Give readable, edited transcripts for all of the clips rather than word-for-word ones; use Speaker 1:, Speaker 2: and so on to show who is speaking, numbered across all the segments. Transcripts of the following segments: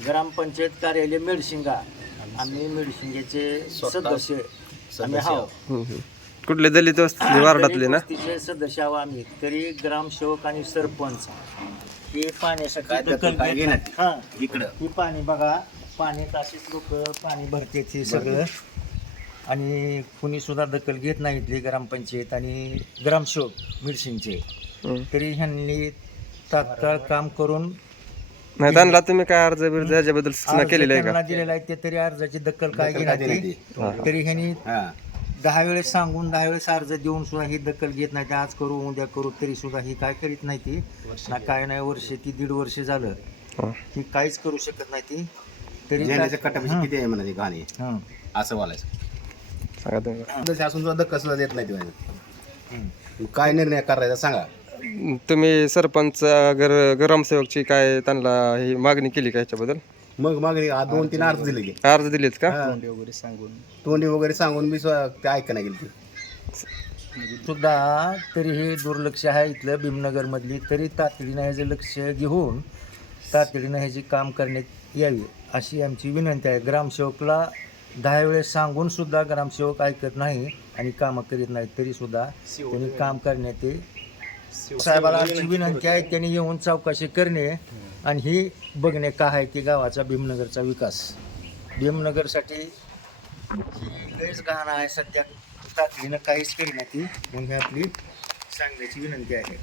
Speaker 1: ग्रामपंचायत कार्यालय मेडशिंगा, आम्ही मेडशिंगेचे सदस्य आम्ही आहोत.
Speaker 2: कुठले दलित वस्ती वार्डातले ना?
Speaker 1: वस्तीचे सदस्य आहोत आम्ही. तरी ग्रामसेवक आणि सरपंच हे पाण्यासाठी दखल घेत नाहीत. हा इकडं ही पाणी बघा, पाण्यात अशीच लोक पाणी भरते हे सगळं, आणि कुणी सुद्धा दखल घेत नाही इथली ग्रामपंचायत आणि ग्रामसेवक मिरशिंगचे. तरी ह्यांनी तात्काळ काम करून
Speaker 2: नाही त्यांना तुम्ही काय अर्ज बिर्ज त्याच्याबद्दल सूचना केलेली आहे का?
Speaker 1: त्यांना दिलेला आहे ते, तरी अर्जाची दखल काय घेणार ते. तरी ह्यांनी 10 वेळेस सांगून 10 वेळेस अर्ज देऊन सुद्धा ही दखल घेत नाही. आज करू उद्या करू, तरी सुद्धा ही काय करीत नाही ती ना. काय नाही, वर्ष ती 1.5 वर्ष झालं ही काहीच करू शकत नाही ती. तरी
Speaker 3: किती आहे म्हणा गाणी असं बोलायचं
Speaker 2: सांगा तुम्ही.
Speaker 3: असून सुद्धा कसं देत नाही ते. काय निर्णय करायचा सांगा.
Speaker 2: तुम्ही सरपंच ग्रामसेवकची काय त्यांना ही मागणी केली का ह्याच्याबद्दल?
Speaker 3: मग 2-3 अर्ज दिले की
Speaker 2: अर्ज दिलेत का?
Speaker 3: तोंडी वगैरे सांगून मी ते ऐका नाही गेली
Speaker 1: सुद्धा. तरी हे दुर्लक्ष आहे इथलं भीमनगरमधली. तरी तातडीनं ह्याचं लक्ष घेऊन तातडीनं ह्याची काम करण्यात यावी अशी आमची विनंती आहे. ग्रामसेवकला 10 वेळेस सांगून सुद्धा ग्रामसेवक ऐकत नाही आणि कामं करीत नाही. तरी सुद्धा त्यांनी काम करण्यात ते साहेबाला आमची विनंती आहे, त्यांनी येऊन चौकशी करणे आणि ही बघणे काय आहे की गावाचा भीमनगरचा विकास. भीमनगरसाठी लयच गहाण आहे सध्या, तातडीनं काहीच करीना ती. मग ही आपली सांगण्याची विनंती आहे.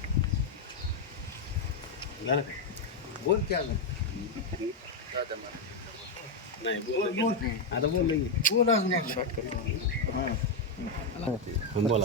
Speaker 1: बोल की अजून
Speaker 3: नाही बोल आता बोल
Speaker 1: बोल अजून
Speaker 3: बोला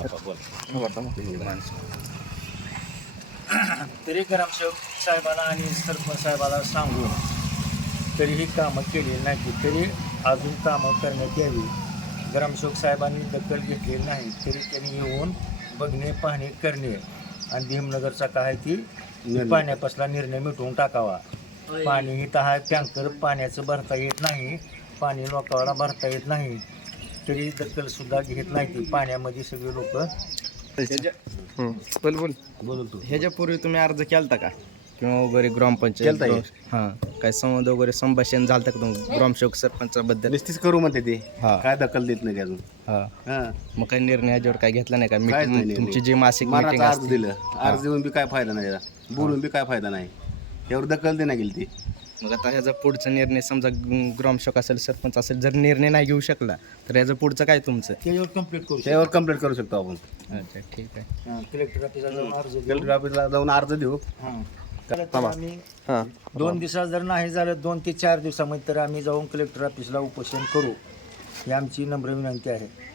Speaker 1: तरी ग्रामसेवक साहेबाला आणि सरपंच साहेबाला सांगून तरीही कामं केलेली नाही. तरी अजून कामं करण्यात यावी. ग्रामसेवक साहेबांनी दखल घेतलेली नाही, तरी त्यांनी येऊन बघणे पाहणे करणे आणि भीमनगरचा काय ती पाण्यापासला निर्णय मिटवून टाकावा. पाणी इथं हा टँकर पाण्याचं भरता येत नाही, पाणी लोकांना भरता येत नाही, तरी दखल सुद्धा घेत नाही ती. पाण्यामध्ये सगळे लोक
Speaker 2: बोल
Speaker 4: तू ह्याच्यापूर्वी तुम्ही अर्ज केलता का किंवा वगैरे ग्रामपंचायत? हां, काय संवाद वगैरे संभाषण झालं का तुम्ही ग्रामसेवक सरपंचाबद्दल?
Speaker 3: निश्चित करू म्हणते ते.
Speaker 4: हा.
Speaker 3: काय दखल देत नाही अजून.
Speaker 4: मग काही निर्णय ह्याच्यावर काय घेतला नाही का?
Speaker 3: काहीच नाही
Speaker 4: मीटिंग तुमची जी मासिक
Speaker 3: मनाचा
Speaker 4: मीटिंग
Speaker 3: अर्ज
Speaker 4: असते
Speaker 3: दिलं, अर्ज देऊन बी काय फायदा नाही त्याचा, बोलून बी काय फायदा नाही, यावर दखल दे नाही गेली ती.
Speaker 4: मग आता ह्याचा पुढचा निर्णय समजा ग्रामसेवक असेल सरपंच असेल जर निर्णय नाही घेऊ शकला तर ह्याचं पुढचं काय तुमचं?
Speaker 1: त्याच्यावर कंप्लीट करू
Speaker 3: त्यावर कंप्लेंट करू शकतो आपण.
Speaker 4: अच्छा ठीक आहे.
Speaker 1: कलेक्टर ऑफिसला जाऊन अर्ज देऊ.
Speaker 3: कलेक्टर ऑफिसला जाऊन अर्ज देऊ.
Speaker 1: आम्ही 2 दिवसात जर नाही झालं 2 ते 4 दिवसामध्ये तर आम्ही जाऊन कलेक्टर ऑफिसला उपोषण करू ही आमची नम्र विनंती आहे.